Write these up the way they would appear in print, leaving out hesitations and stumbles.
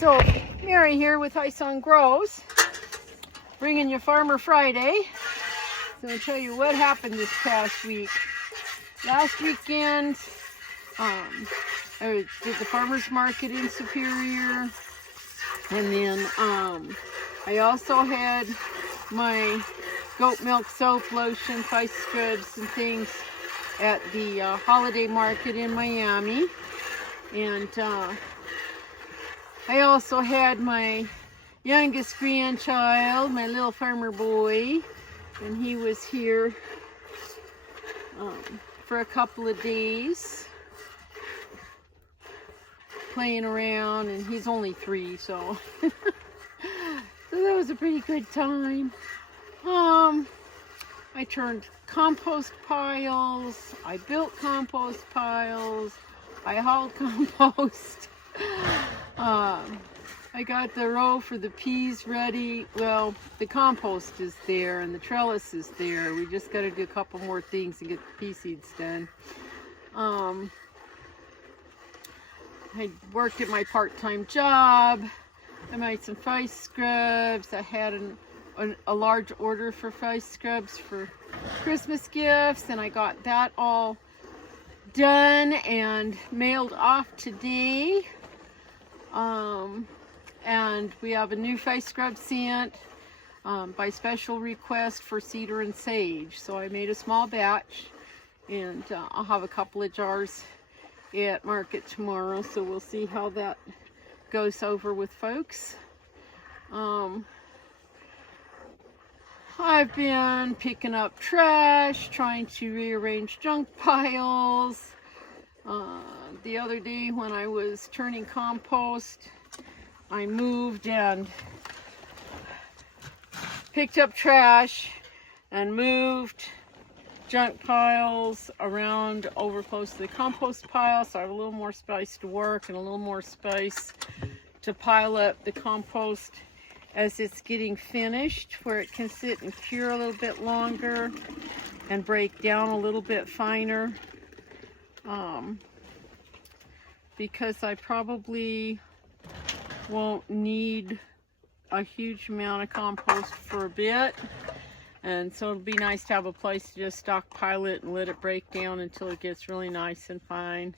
So, Mary here with Ice on Grows, bringing you Farmer Friday. So I'll tell you what happened this past week. Last weekend, I did the farmer's market in Superior, and then I also had my goat milk soap, lotion, face scrubs, and things at the holiday market in Miami. And I also had my youngest grandchild, my little farmer boy, and he was here for a couple of days playing around, and he's only 3, so so that was a pretty good time. I turned compost piles, I built compost piles, I hauled compost. I got the row for the peas ready. Well, the compost is there and the trellis is there. We just got to do a couple more things and get the pea seeds done. I worked at my part-time job. I made some face scrubs. I had a large order for face scrubs for Christmas gifts, and I got that all done and mailed off today. And we have a new face scrub sent by special request for cedar and sage. So I made a small batch, and I'll have a couple of jars at market tomorrow, so we'll see how that goes over with folks. I've been picking up trash, trying to rearrange junk piles. The other day when I was turning compost, I moved and picked up trash and moved junk piles around over close to the compost pile, so I have a little more space to work and a little more space to pile up the compost as it's getting finished, where it can sit and cure a little bit longer and break down a little bit finer. Because I probably won't need a huge amount of compost for a bit, and so it'll be nice to have a place to just stockpile it and let it break down until it gets really nice and fine.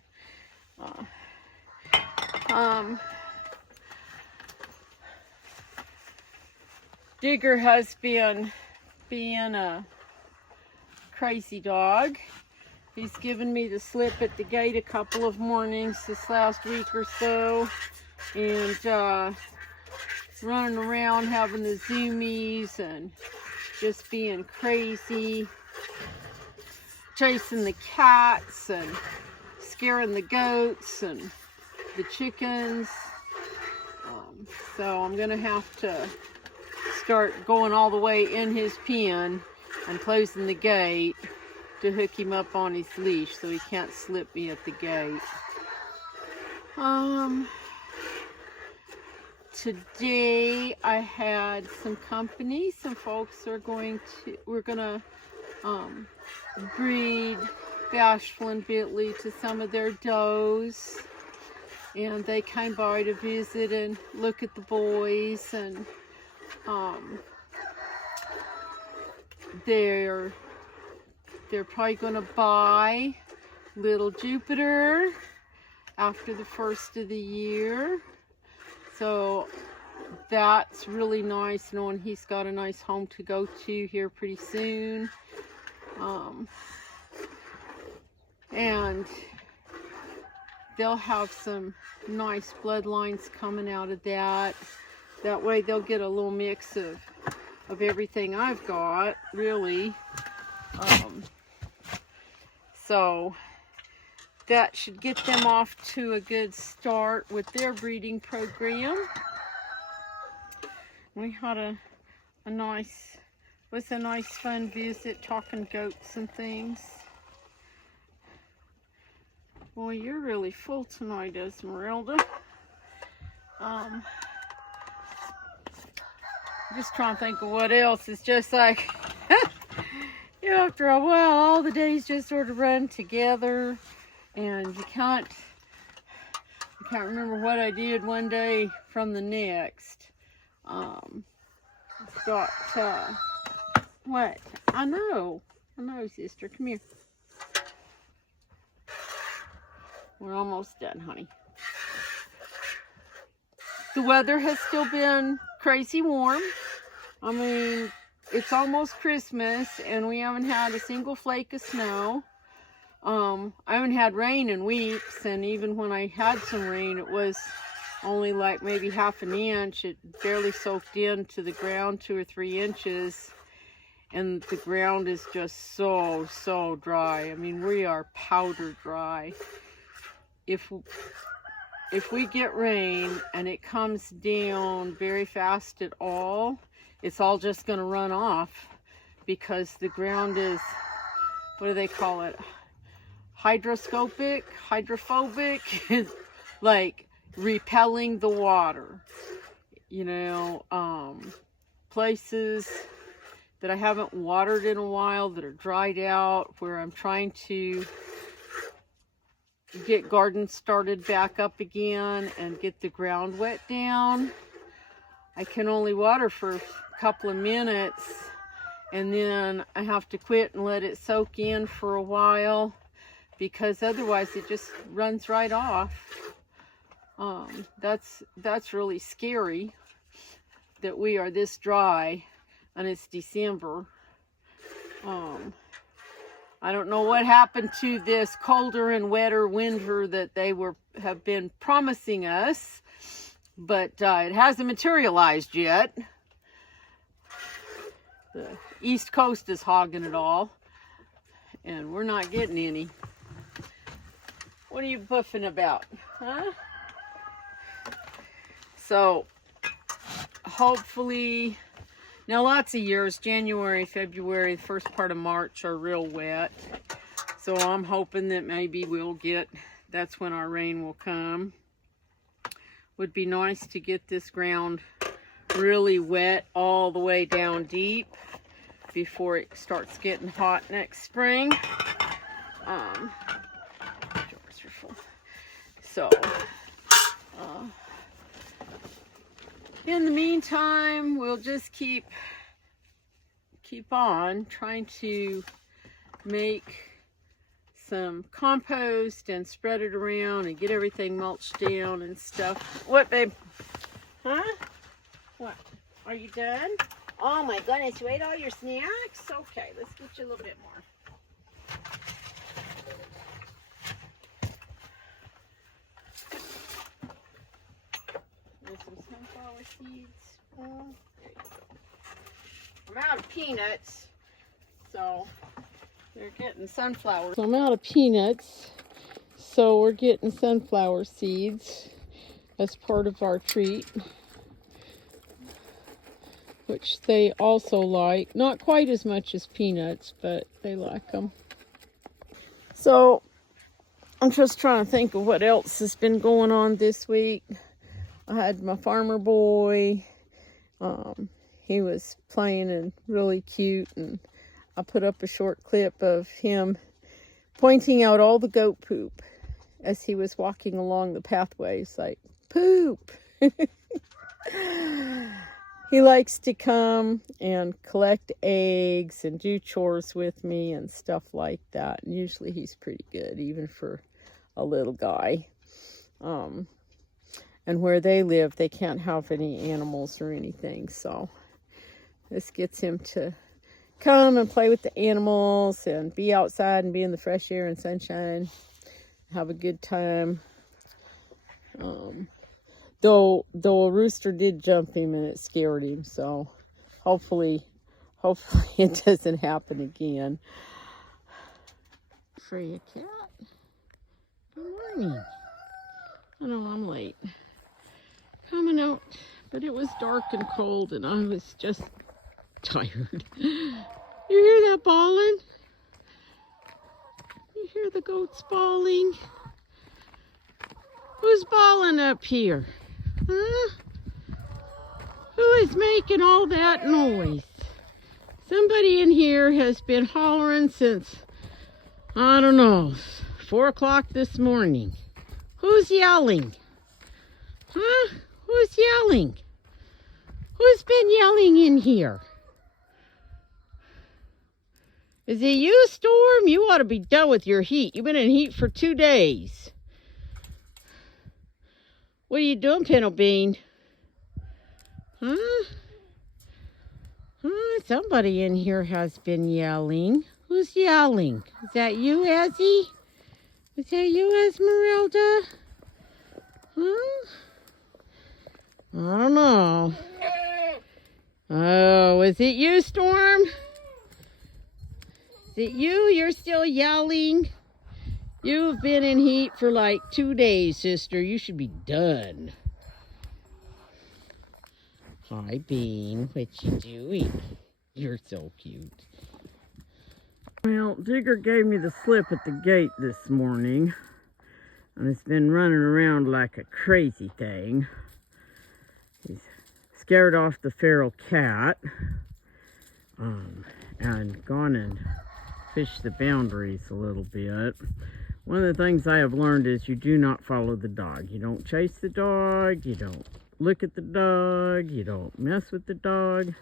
Digger has been being a crazy dog. He's given me the slip at the gate a couple of mornings this last week or so, and running around having the zoomies and just being crazy, chasing the cats and scaring the goats and the chickens. So I'm gonna have to start going all the way in his pen and closing the gate to hook him up on his leash so he can't slip me at the gate. Today I had some company. Some folks we're gonna breed Bashful and Bentley to some of their does, and they came by to visit and look at the boys, and they're probably going to buy little Jupiter after the first of the year. So that's really nice, knowing he's got a nice home to go to here pretty soon. And they'll have some nice bloodlines coming out of that. That way they'll get a little mix of everything I've got, really. So that should get them off to a good start with their breeding program. We had a nice fun visit, talking goats and things. Boy, you're really full tonight, Esmeralda. Just trying to think of what else. It's just like, after a while, all the days just sort of run together, and you can't can't remember what I did one day from the next. Got, what? I know, sister. Come here. We're almost done, honey. The weather has still been crazy warm. I mean, it's almost Christmas, and we haven't had a single flake of snow. I haven't had rain in weeks, and even when I had some rain, it was only like maybe half an inch. It barely soaked into the ground 2 or 3 inches, and the ground is just so dry. I mean, we are powder dry. If we get rain and it comes down very fast at all, it's all just going to run off, because the ground is, what do they call it? Hydrophobic, is like repelling the water. You know, places that I haven't watered in a while, that are dried out, where I'm trying to get gardens started back up again and get the ground wet down. I can only water for a couple of minutes, and then I have to quit and let it soak in for a while, because otherwise it just runs right off. That's really scary, that we are this dry and it's December. I don't know what happened to this colder and wetter winter that they have been promising us, but it hasn't materialized yet. The East Coast is hogging it all, and we're not getting any. What are you buffing about, huh? So, hopefully, now lots of years, January, February, the first part of March are real wet. So I'm hoping that maybe that's when our rain will come. Would be nice to get this ground really wet all the way down deep before it starts getting hot next spring. So, in the meantime, we'll just keep on trying to make some compost and spread it around and get everything mulched down and stuff. What, babe? Huh? What? Are you done? Oh my goodness, you ate all your snacks? Okay, let's get you a little bit more. There's some sunflower seeds. Oh, there you go. I'm out of peanuts, so they're getting sunflowers. So I'm out of peanuts, so we're getting sunflower seeds as part of our treat, which they also like. Not quite as much as peanuts, but they like them. So I'm just trying to think of what else has been going on this week. I had my farmer boy. He was playing and really cute, and I put up a short clip of him pointing out all the goat poop as he was walking along the pathways, like, poop. He likes to come and collect eggs and do chores with me and stuff like that. And usually he's pretty good, even for a little guy. And where they live, they can't have any animals or anything. So this gets him to come and play with the animals and be outside and be in the fresh air and sunshine. Have a good time. Though a rooster did jump him and it scared him, so hopefully it doesn't happen again. Freya cat, good morning. I know I'm late coming out, but it was dark and cold and I was just tired. You hear that bawling? You hear the goats bawling? Who's bawling up here? Huh? Who is making all that noise? Somebody in here has been hollering since, I don't know, 4 o'clock this morning. Who's yelling? Huh? Who's yelling? Who's been yelling in here? Is it you, Storm? You ought to be done with your heat. You've been in heat for 2 days. What are you doing, Pinto Bean? Huh? Huh? Somebody in here has been yelling. Who's yelling? Is that you, Ezzy? Is that you, Esmeralda? Huh? I don't know. Oh, is it you, Storm? Is it you? You're still yelling? You've been in heat for like 2 days, sister. You should be done. Hi, Bean. What you doing? You're so cute. Well, Digger gave me the slip at the gate this morning, and it's been running around like a crazy thing. He's scared off the feral cat, and gone and fished the boundaries a little bit. One of the things I have learned is you do not follow the dog. You don't chase the dog, you don't look at the dog, you don't mess with the dog,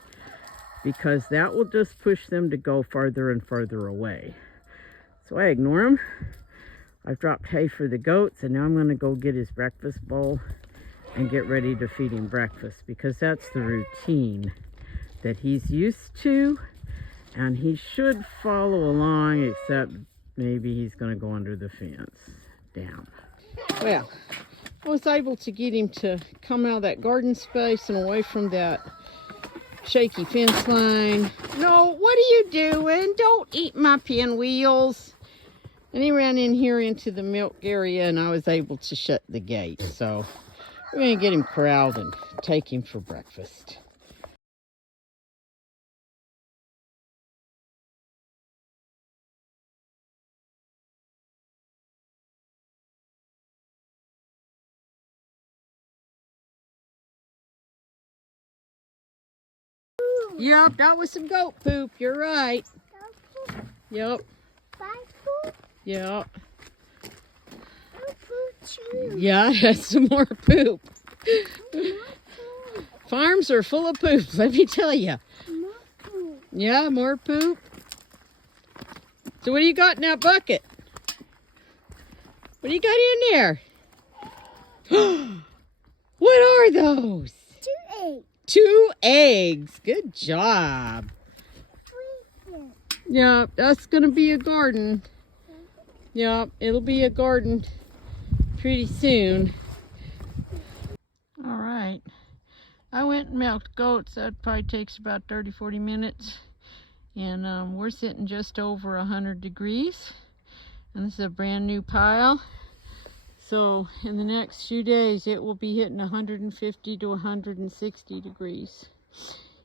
because that will just push them to go farther and farther away. So I ignore him. I've dropped hay for the goats, and now I'm going to go get his breakfast bowl and get ready to feed him breakfast, because that's the routine that he's used to, and he should follow along, except maybe he's going to go under the fence. Damn. Well, I was able to get him to come out of that garden space and away from that shaky fence line. No, what are you doing? Don't eat my pinwheels. And he ran in here into the milk area, and I was able to shut the gate. So we're going to get him corralled and take him for breakfast. Yep, that was some goat poop. You're right. Yep. Yep. Yeah, that's some more poop. Farms are full of poop, let me tell you. Yeah, more poop. So what do you got in that bucket? What do you got in there? What are those? 2 eggs. 2 eggs. Good job. Yeah, that's going to be a garden. Yeah, it'll be a garden pretty soon. All right. I went and milked goats. That probably takes about 30-40 minutes. And we're sitting just over 100 degrees. And this is a brand new pile. So in the next few days, it will be hitting 150 to 160 degrees,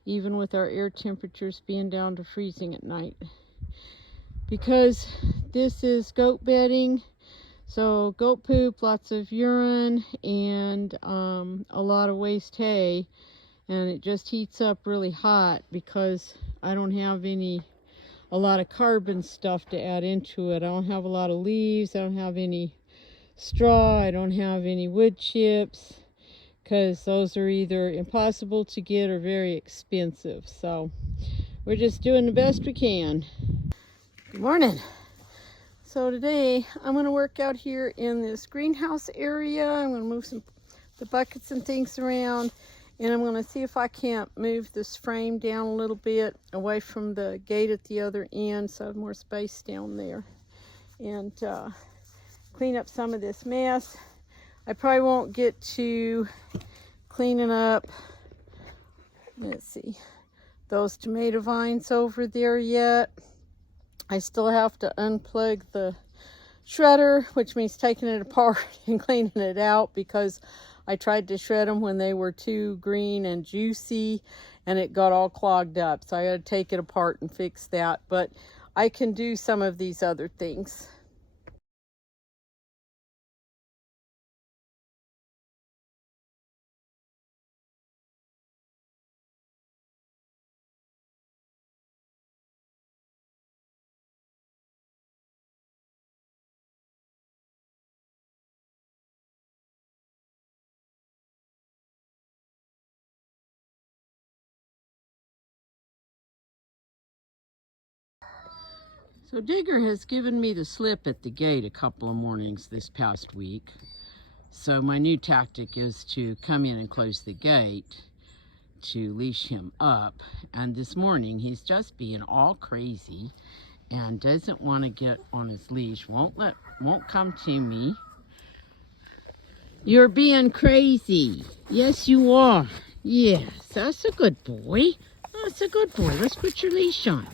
even with our air temperatures being down to freezing at night. Because this is goat bedding, so goat poop, lots of urine, and a lot of waste hay, and it just heats up really hot because I don't have a lot of carbon stuff to add into it. I don't have a lot of leaves, I don't have any straw, I don't have any wood chips, because those are either impossible to get or very expensive. So we're just doing the best we can. Good morning. So today I'm going to work out here in this greenhouse area. I'm going to move the buckets and things around, and I'm going to see if I can't move this frame down a little bit away from the gate at the other end so I have more space down there, and clean up some of this mess. I probably won't get to cleaning up, let's see, those tomato vines over there yet. I still have to unplug the shredder, which means taking it apart and cleaning it out, because I tried to shred them when they were too green and juicy and it got all clogged up. So I got to take it apart and fix that. But I can do some of these other things. So Digger has given me the slip at the gate a couple of mornings this past week. So my new tactic is to come in and close the gate to leash him up. And this morning he's just being all crazy and doesn't want to get on his leash, won't come to me. You're being crazy. Yes, you are. Yes, that's a good boy. That's a good boy. Let's put your leash on.